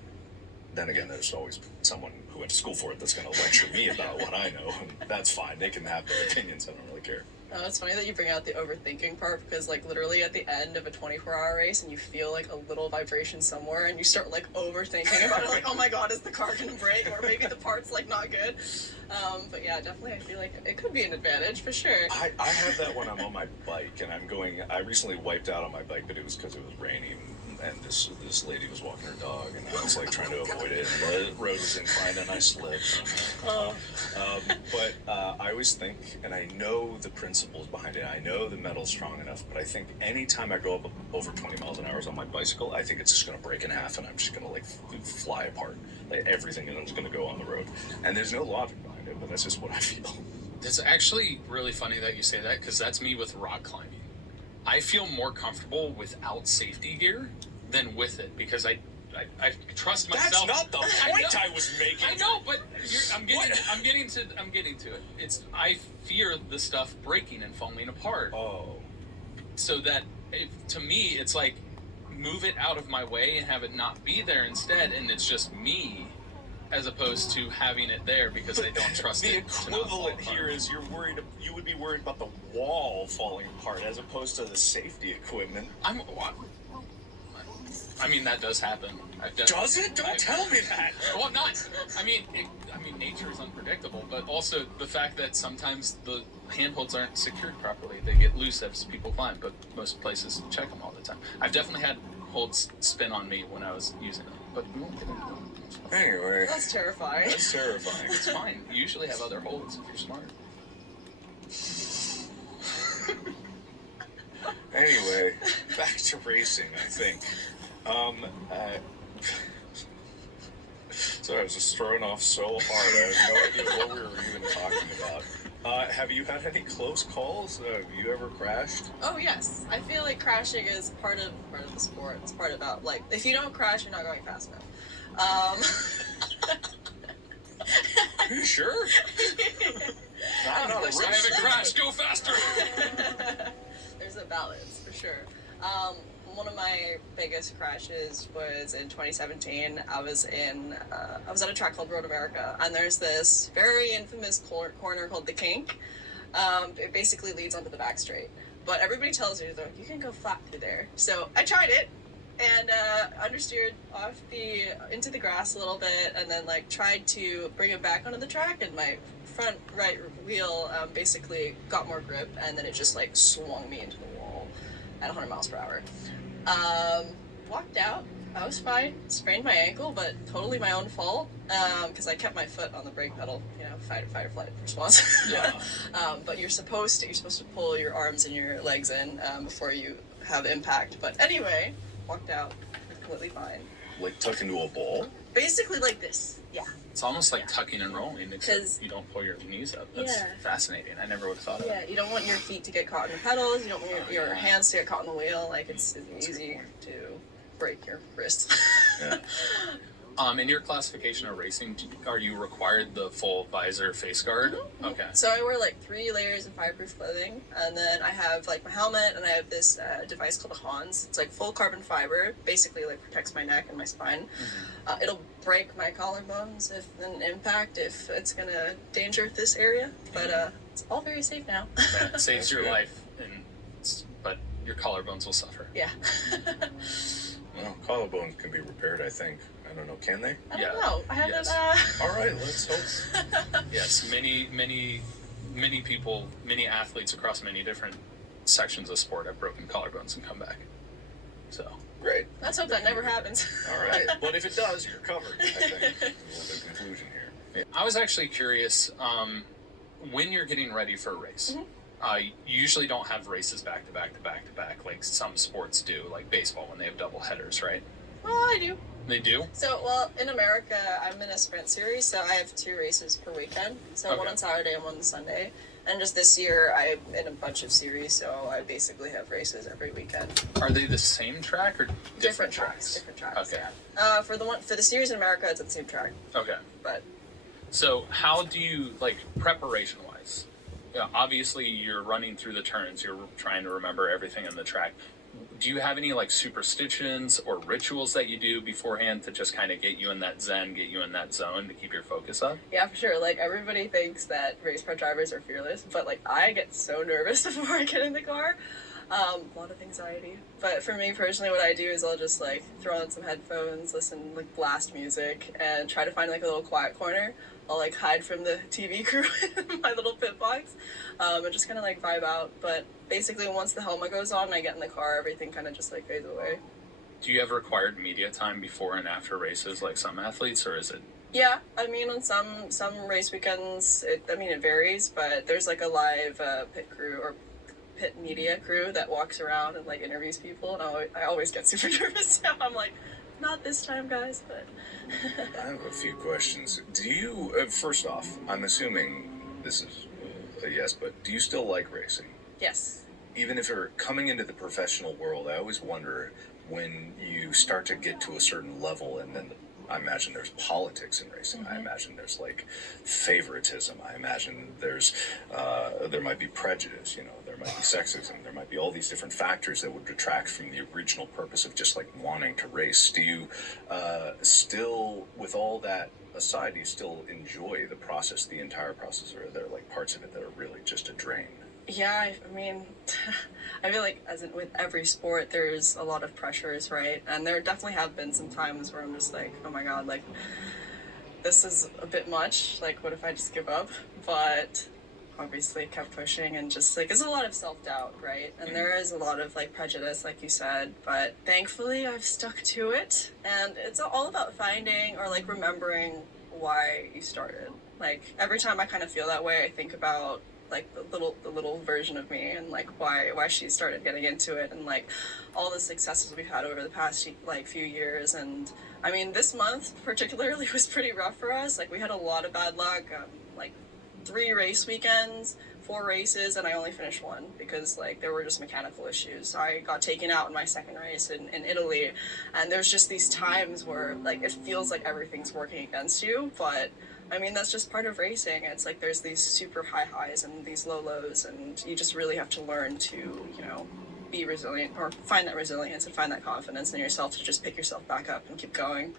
Then again, there's always someone who went to school for it that's going to lecture me about what I know, and that's fine. They can have their opinions. I don't really care. Oh, it's funny that you bring out the overthinking part, because like literally at the end of a 24-hour race and you feel like a little vibration somewhere and you start like overthinking about it, like, oh my god, is the car gonna break, or maybe the part's like not good. But yeah, definitely I feel like it could be an advantage for sure. I have that when I'm on my bike and I recently wiped out on my bike, but it was because it was raining. And this lady was walking her dog, and I was like trying to avoid it, and the road was inclined, and I slipped. But I always think, and I know the principles behind it, I know the metal's strong enough, but I think anytime I go up over 20 miles an hour on my bicycle, I think it's just going to break in half, and I'm just going to like fly apart. Like everything is going to go on the road. And there's no logic behind it, but that's just what I feel. It's actually really funny that you say that, because that's me with rock climbing. I feel more comfortable without safety gear than with it, because I trust myself. That's not the point I was making. I know, but I'm getting to it. It's I fear the stuff breaking and falling apart. Oh. So that to me, it's like move it out of my way and have it not be there instead, and it's just me, as opposed to having it there because I don't trust the it. The equivalent here is you would be worried about the wall falling apart as opposed to the safety equipment. I mean, that does happen. Does it? Don't tell me that. Well, not. I mean, nature is unpredictable, but also the fact that sometimes the handholds aren't secured properly. They get loose as people climb, but most places check them all the time. I've definitely had holds spin on me when I was using them, but we won't get into them. Anyway. That's terrifying. That's terrifying. It's fine. You usually have other holds if you're smart. Anyway, back to racing, I think. So I was just thrown off so hard. I have no idea what we were even talking about. Have you had any close calls? Have you ever crashed? Oh yes, I feel like crashing is part of the sport. It's part about like if you don't crash, you're not going fast enough. Are you sure? I haven't crashed. Go faster. There's a balance for sure. One of my biggest crashes was in 2017. I was at a track called Road America, and there's this very infamous corner called the Kink. It basically leads onto the back straight, but everybody tells you though you can go flat through there. So I tried it, and understeered into the grass a little bit, and then like tried to bring it back onto the track, and my front right wheel basically got more grip, and then it just like swung me into the wall at 100 miles per hour. Walked out. I was fine. Sprained my ankle, but totally my own fault because I kept my foot on the brake pedal. You know, fight or flight response. Yeah. But you're supposed to pull your arms and your legs in before you have impact. But anyway, walked out completely fine. Like tucked into a ball? Basically like this. Yeah. It's almost like tucking and rolling, except you don't pull your knees up. That's fascinating. I never would have thought of that. Yeah, you don't want your feet to get caught in the pedals. You don't want your hands to get caught in the wheel. Like, it's easy to break your wrist. Yeah. In your classification of racing, are you required the full visor face guard? Mm-hmm. Okay. So I wear like 3 layers of fireproof clothing, and then I have like my helmet, and I have this device called a Hans. It's like full carbon fiber, basically like protects my neck and my spine. Mm-hmm. It'll break my collarbones if an impact, if it's gonna danger this area, but it's all very safe now. That saves your life, but your collarbones will suffer. Yeah. Well, collarbones can be repaired, I think. I don't know. Can they? I don't know. I haven't. All right, let's hope. Yes, many people, many athletes across many different sections of sport have broken collarbones and come back. So great. Let's hope that never happens. All right, but if it does, you're covered. I think. A little bit of conclusion here. I was actually curious when you're getting ready for a race. Mm-hmm. You usually don't have races back to back to back to back like some sports do, like baseball when they have double headers, right? Well, I do. They do? So, well, in America, I'm in a sprint series, so I have 2 races per weekend. So one on Saturday and one on Sunday. And just this year, I'm in a bunch of series, so I basically have races every weekend. Are they the same track or different tracks? Different tracks. Okay. Yeah. For the series in America, it's at the same track. Okay. But so, how do you preparation-wise? Yeah, obviously, you're running through the turns. You're trying to remember everything on the track. Do you have any superstitions or rituals that you do beforehand to just kind of get you in that zen, get you in that zone to keep your focus up? Yeah, for sure. Like, everybody thinks that race car drivers are fearless, but I get so nervous before I get in the car. A lot of anxiety. But for me personally, what I do is I'll just throw on some headphones, listen, blast music, and try to find a little quiet corner. I'll hide from the TV crew in my little pit box, and just kind of vibe out. But basically, once the helmet goes on and I get in the car, everything kind of just fades away. Do you have required media time before and after races like some athletes, or is it? Yeah, I mean, on some race weekends, it varies, but there's a live pit crew or pit media crew that walks around and interviews people, and I always get super nervous. So I'm not this time, guys, but. I have a few questions. Do you, first off, I'm assuming this is a yes, but do you still like racing? Yes. Even if you're coming into the professional world, I always wonder when you start to get to a certain level, and then I imagine there's politics in racing. Mm-hmm. I imagine there's favoritism. I imagine there's there might be prejudice. There might be sexism. There might be all these different factors that would detract from the original purpose of just wanting to race. Do you still, with all that aside, do you still enjoy the process, the entire process, or are there parts of it that are really just a drain? Yeah, I mean, I feel like as in, with every sport, there's a lot of pressures, right? And there definitely have been some times where I'm just like, oh my god, like this is a bit much. Like, what if I just give up? But obviously kept pushing and just like there's a lot of self-doubt, right? And there is a lot of like prejudice, like you said, but thankfully I've stuck to it. And it's all about finding or like remembering why you started. Like every time I kind of feel that way, I think about like the little version of me and like why she started getting into it and like all the successes we've had over the past like few years. And I mean, this month particularly was pretty rough for us. Like we had a lot of bad luck, like 3 race weekends, 4 races, and I only finished 1 because like there were just mechanical issues. I got taken out in my second race in Italy, and there's just these times where like it feels like everything's working against you, but I mean that's just part of racing. It's like there's these super high highs and these low lows, and you just really have to learn to, you know, be resilient or find that resilience and find that confidence in yourself to just pick yourself back up and keep going.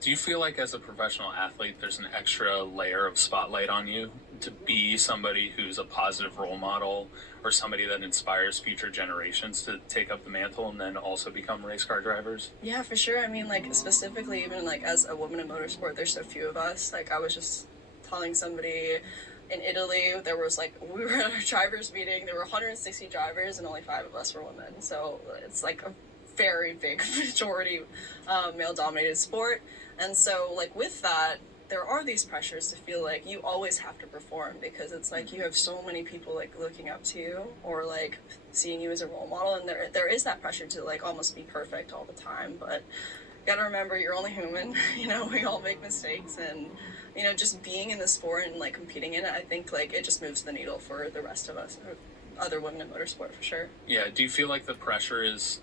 Do you feel like as a professional athlete, there's an extra layer of spotlight on you to be somebody who's a positive role model or somebody that inspires future generations to take up the mantle and then also become race car drivers? Yeah, for sure. I mean, like specifically even like as a woman in motorsport, there's so few of us. Like I was just telling somebody in Italy, there was like, we were at our drivers meeting, there were 160 drivers and only 5 of us were women. So it's like a very big majority male dominated sport. And so like with that, there are these pressures to feel like you always have to perform because it's like you have so many people like looking up to you or like seeing you as a role model, and there is that pressure to like almost be perfect all the time. But you gotta remember you're only human. You know, we all make mistakes, and you know, just being in the sport and like competing in it, I think like it just moves the needle for the rest of us, other women in motorsport for sure. Yeah. Do you feel like the pressure is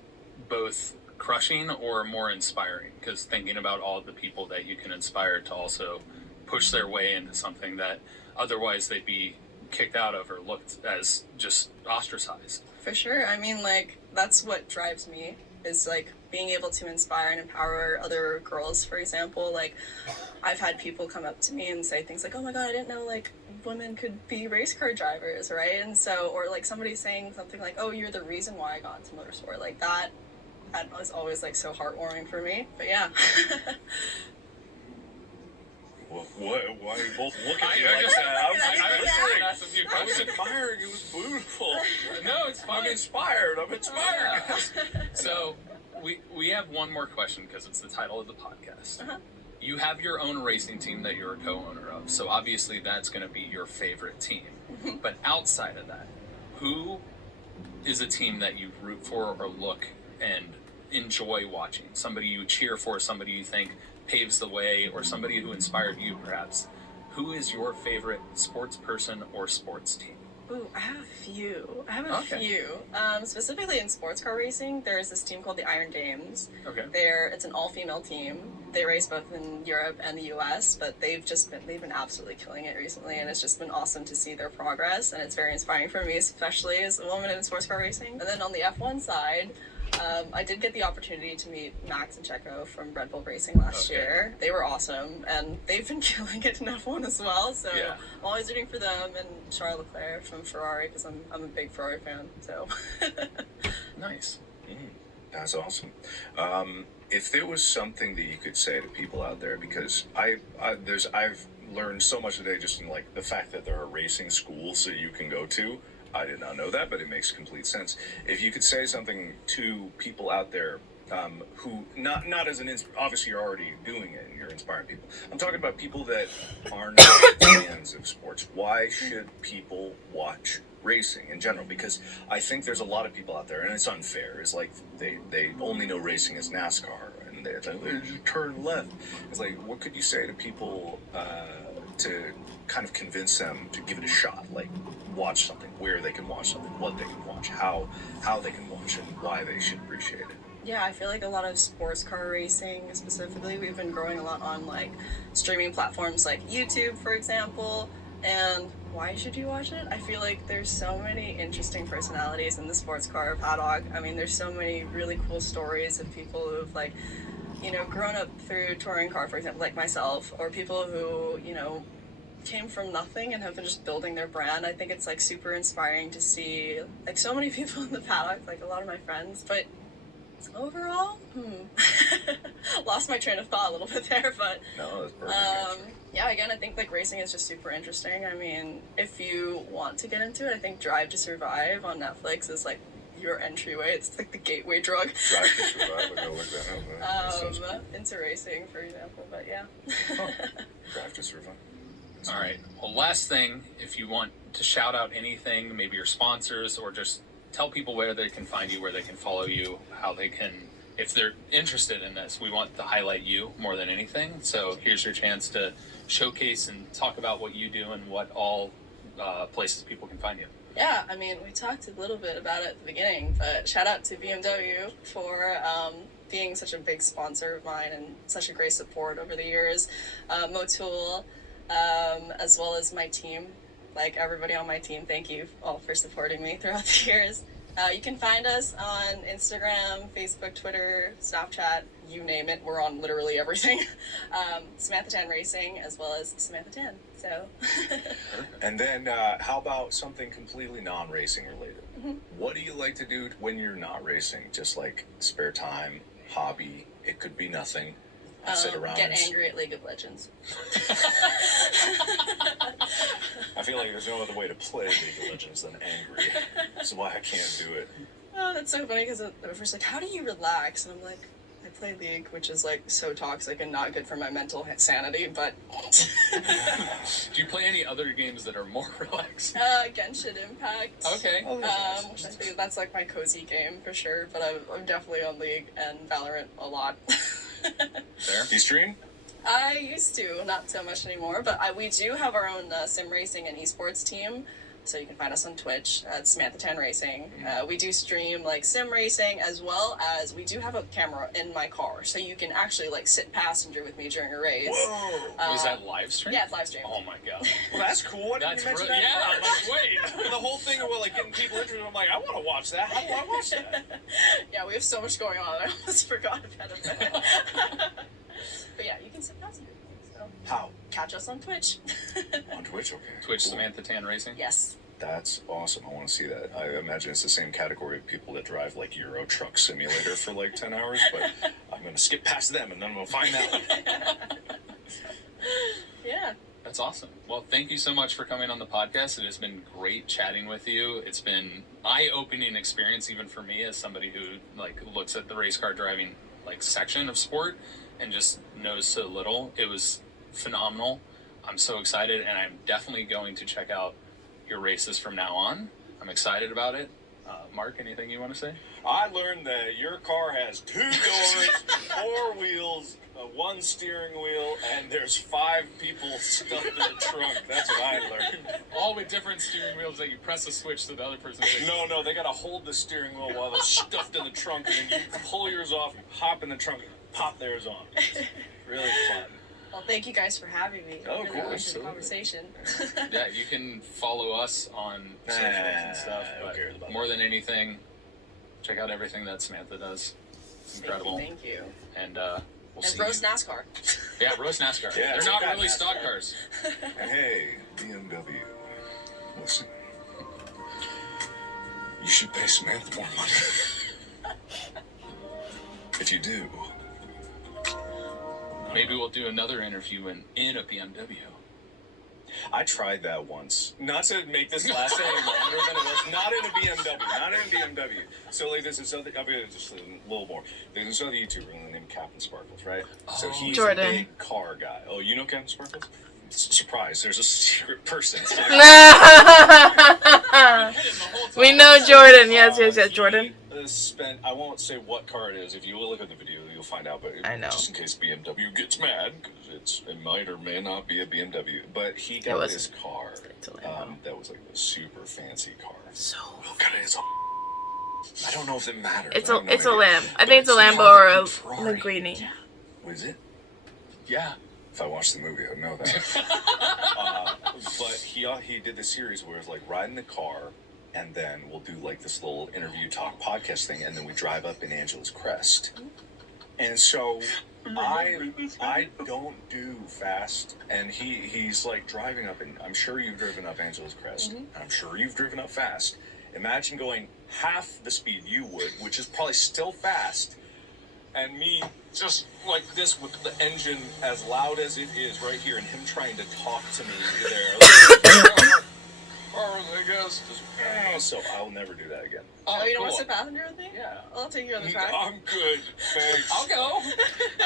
both crushing or more inspiring? Because thinking about all the people that you can inspire to also push their way into something that otherwise they'd be kicked out of or looked as just ostracized. For sure. I mean, like, that's what drives me is like being able to inspire and empower other girls, for example. Like, I've had people come up to me and say things like, oh my god, I didn't know like women could be race car drivers, right? And so, or like somebody saying something like, oh, you're the reason why I got into motorsport. Like that was always like so heartwarming for me. But yeah. Well, why are you both looking at me I like just- that? asked a few I was questions. admiring. It was beautiful. No, it's fine. I'm inspired. So we have one more question because it's the title of the podcast. Uh-huh. You have your own racing team that you're a co-owner of, so obviously that's going to be your favorite team. But outside of that, who is a team that you root for or look and enjoy watching? Somebody you cheer for, somebody you think paves the way, or somebody who inspired you perhaps. Who is your favorite sports person or sports team? Ooh, I have a few. Okay. Specifically in sports car racing, there's this team called the Iron Dames. Okay. It's an all-female team. They race both in Europe and the US, but they've been absolutely killing it recently, and it's just been awesome to see their progress, and it's very inspiring for me, especially as a woman in sports car racing. And then on the F1 side, I did get the opportunity to meet Max and Checo from Red Bull Racing last year. They were awesome, and they've been killing it in F1 as well. So Yeah. I'm always rooting for them, and Charles Leclerc from Ferrari because I'm a big Ferrari fan. So Nice. That's awesome. If there was something that you could say to people out there, because I've learned so much today just in like the fact that there are racing schools that you can go to. I did not know that, but it makes complete sense. If you could say something to people out there who, not as obviously you're already doing it and you're inspiring people. I'm talking about people that are not fans of sports. Why should people watch racing in general? Because I think there's a lot of people out there, and it's unfair. It's like they only know racing as NASCAR, and they're like, just turn left. It's like, what could you say to people to kind of convince them to give it a shot? Like, watch something, where they can watch something, what they can watch, how they can watch it, and why they should appreciate it. yeah, I feel like a lot of sports car racing specifically, we've been growing a lot on like streaming platforms like YouTube, for example. And why should you watch it? I feel like there's so many interesting personalities in the sports car paddock. I mean, there's so many really cool stories of people who've like, you know, grown up through touring car, for example, like myself, or people who, you know, came from nothing and have been just building their brand. I think it's like super inspiring to see like so many people in the paddock, like a lot of my friends. But overall, lost my train of thought a little bit there. But no, that's perfect. yeah, again, I think like racing is just super interesting. I mean, if you want to get into it, I think Drive to Survive on Netflix is like your entryway. It's like the gateway drug. Drive to Survive. I gotta look that up. Into racing, for example. But yeah. Drive to Survive. All right. Well, last thing, if you want to shout out anything, maybe your sponsors, or just tell people where they can find you, where they can follow you, how they can, if they're interested in this, we want to highlight you more than anything. So here's your chance to showcase and talk about what you do and what all places people can find you. Yeah, I mean, we talked a little bit about it at the beginning, but shout out to BMW for being such a big sponsor of mine and such a great support over the years. Motul, as well as my team, like everybody on my team, thank you all for supporting me throughout the years. You can find us on Instagram, Facebook, Twitter, Snapchat, you name it. We're on literally everything. Samantha Tan Racing, as well as Samantha Tan. So. And then how about something completely non-racing related? Mm-hmm. What do you like to do when you're not racing? Just like spare time, hobby, it could be nothing. Sit around get angry at League of Legends. I feel like there's no other way to play League of Legends than angry. That's why I can't do it. Oh, that's so funny because at first, like, how do you relax? And I'm like, I play League, which is like so toxic and not good for my mental sanity, but. Do you play any other games that are more relaxing? Genshin Impact. Okay. Which I think that's like my cozy game for sure, but I'm definitely on League and Valorant a lot. There. Do you stream? I used to, not so much anymore, but we do have our own sim racing and esports team. So you can find us on Twitch at Samantha Tan Racing. We do stream like sim racing, as well as we do have a camera in my car, so you can actually like sit passenger with me during a race. Whoa! Was that live stream? Yeah, it's live stream. Oh my god. Well, that's cool. Why didn't you mention that? Yeah, I'm like, wait. The whole thing of like getting people interested, I'm like, I want to watch that. How do I watch that? Yeah, we have so much going on. I almost forgot about it. But yeah, you can sit passenger with me. So How? catch us on Twitch. On Twitch, okay. Twitch Cool. Samantha Tan Racing? Yes. That's awesome. I want to see that. I imagine it's the same category of people that drive like Euro Truck Simulator for like 10 hours, but I'm going to skip past them and then I'm going to find that one. Yeah. That's awesome. Well, thank you so much for coming on the podcast. It has been great chatting with you. It's been eye-opening experience even for me as somebody who like looks at the race car driving like section of sport and just knows so little. It was phenomenal. I'm so excited, and I'm definitely going to check out your races from now on. I'm excited about it. Mark, anything you want to say? I learned that your car has 2 doors, 4 wheels, 1 steering wheel, and there's 5 people stuffed in the trunk. That's what I learned. All with different steering wheels that you press a switch so the other person takes. No, they gotta hold the steering wheel while they're stuffed in the trunk, and then you pull yours off, you hop in the trunk, and pop theirs on. It's really fun. Well, thank you guys for having me. Oh, Really cool. appreciate the conversation. Yeah, you can follow us on socials and stuff, who cares about but more than anything, check out everything that Samantha does. It's incredible. Thank you. And we'll And see roast you. NASCAR. Yeah, roast NASCAR. Yeah, They're check not out really NASCAR. stock cars. And hey, BMW, listen. You should pay Samantha more money. If you do. Maybe we'll do another interview in a BMW. I tried that once. Not to make this last any longer than it was. Not in a BMW. Not in a BMW. So like there's this other, I'll be just a little more. There's this other YouTuber named Captain Sparkles, right? So he's Jordan. a big car guy. Oh, you know Captain Sparkles? Surprise, there's a secret person. We know Jordan. Yes, Jordan. Spent, I won't say what car it is. If you look at the video, you'll find out. But I know. just in case BMW gets mad, because it might or may not be a BMW. But he got was- this car It's a Lambo. that was like a super fancy car. So Oh God, it's a. I don't know if it matters. it's I a have no it's a idea. lamb. I But think it's a somehow Lambo or the a Ferrari- Lamborghini. What is it? Yeah. If I watched the movie, I'd know that. But he did the series where it's like ride in the car, and then we'll do like this little interview talk podcast thing, and then we drive up in Angela's Crest, And so I don't do fast, and he's like driving up, and I'm sure you've driven up Angeles Crest. I'm sure you've driven up fast. Imagine going half the speed you would, which is probably still fast, and me just like this with the engine as loud as it is right here, and him trying to talk to me there. I guess. So I'll never do that again. Oh, you don't want to sit passenger with me? Yeah. I'll take you on the track. I'm good, thanks. I'll go.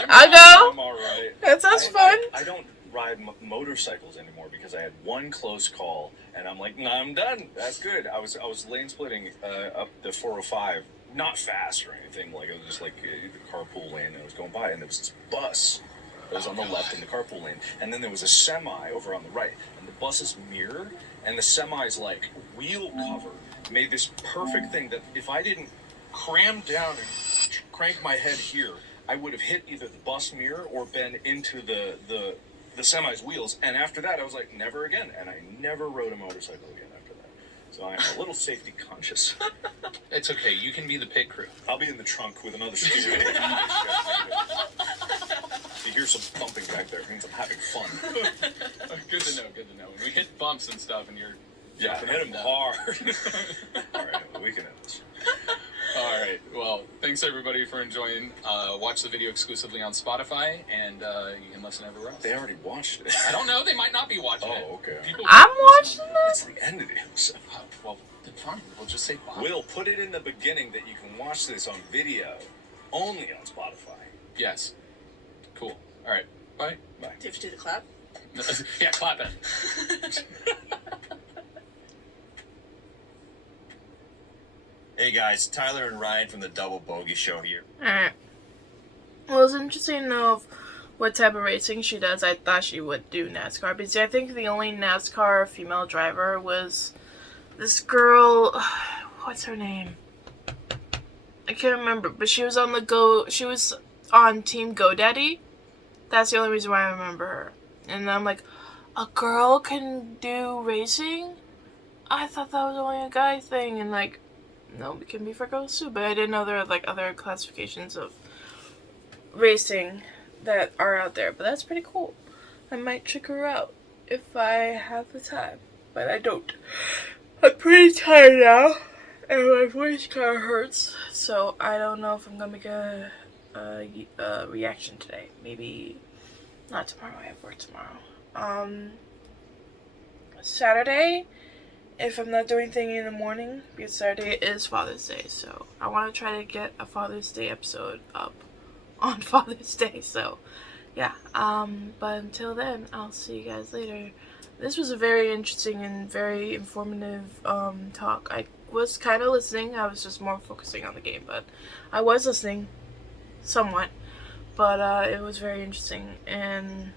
I'll go. I'm all right. That sounds fun. I don't ride motorcycles anymore because I had one close call, and I'm like, nah, I'm done. That's good. I was lane splitting up the 405, not fast or anything. Like it was just like the carpool lane, and I was going by, and there was this bus that was on the left in the carpool lane, and then there was a semi over on the right, and the bus's mirror and the semi's like wheel cover made this perfect thing that if I didn't cram down and crank my head here, I would have hit either the bus mirror or been into the semi's wheels. And after that, I was like, never again. And I never rode a motorcycle again after that. So I'm a little safety conscious. It's okay. You can be the pit crew. I'll be in the trunk with another scooter. You hear some thumping back there. It means I'm having fun. Good to know. Good to know. When we hit bumps and stuff, and you're hit them hard. All right, well, we can end this. All right. Well, thanks everybody for enjoying. Watch the video exclusively on Spotify, and you can listen everywhere else. They already watched it. I don't know. They might not be watching it. Oh, okay. I'm watching It's this. the end of the episode. Well, then fine. We'll just say bye. We'll put it in the beginning that you can watch this on video, only on Spotify. Yes. Cool. All right. Bye. Bye. Do you have to do the clap? Yeah, clap it. Hey guys, Tyler and Ryan from the Double Bogey Show here. Alright. Well, it's interesting to know of what type of racing she does. I thought she would do NASCAR, because I think the only NASCAR female driver was this girl. What's her name? I can't remember, but she was on Team GoDaddy. That's the only reason why I remember her. And I'm like, a girl can do racing? I thought that was only a guy thing, and like, no, it can be for girls too, but I didn't know there were like other classifications of racing that are out there, but that's pretty cool. I might check her out if I have the time, but I don't. I'm pretty tired now, and my voice kind of hurts, so I don't know if I'm gonna make a reaction today. Maybe not tomorrow. I have work tomorrow. Saturday, if I'm not doing anything in the morning, because Saturday is Father's Day, so I want to try to get a Father's Day episode up on Father's Day, so yeah, but until then, I'll see you guys later. This was a very interesting and very informative, talk. I was kind of listening, I was just more focusing on the game, but I was listening, somewhat, but, it was very interesting, and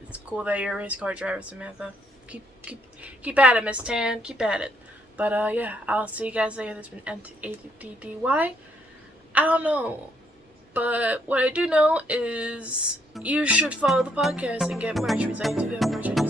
it's cool that you're a race car driver, Samantha. Keep at it, Miss Tan. Keep at it. But yeah, I'll see you guys later. This has been M.A.D.D.Y. I don't know, but what I do know is you should follow the podcast and get merch, because I do have merch.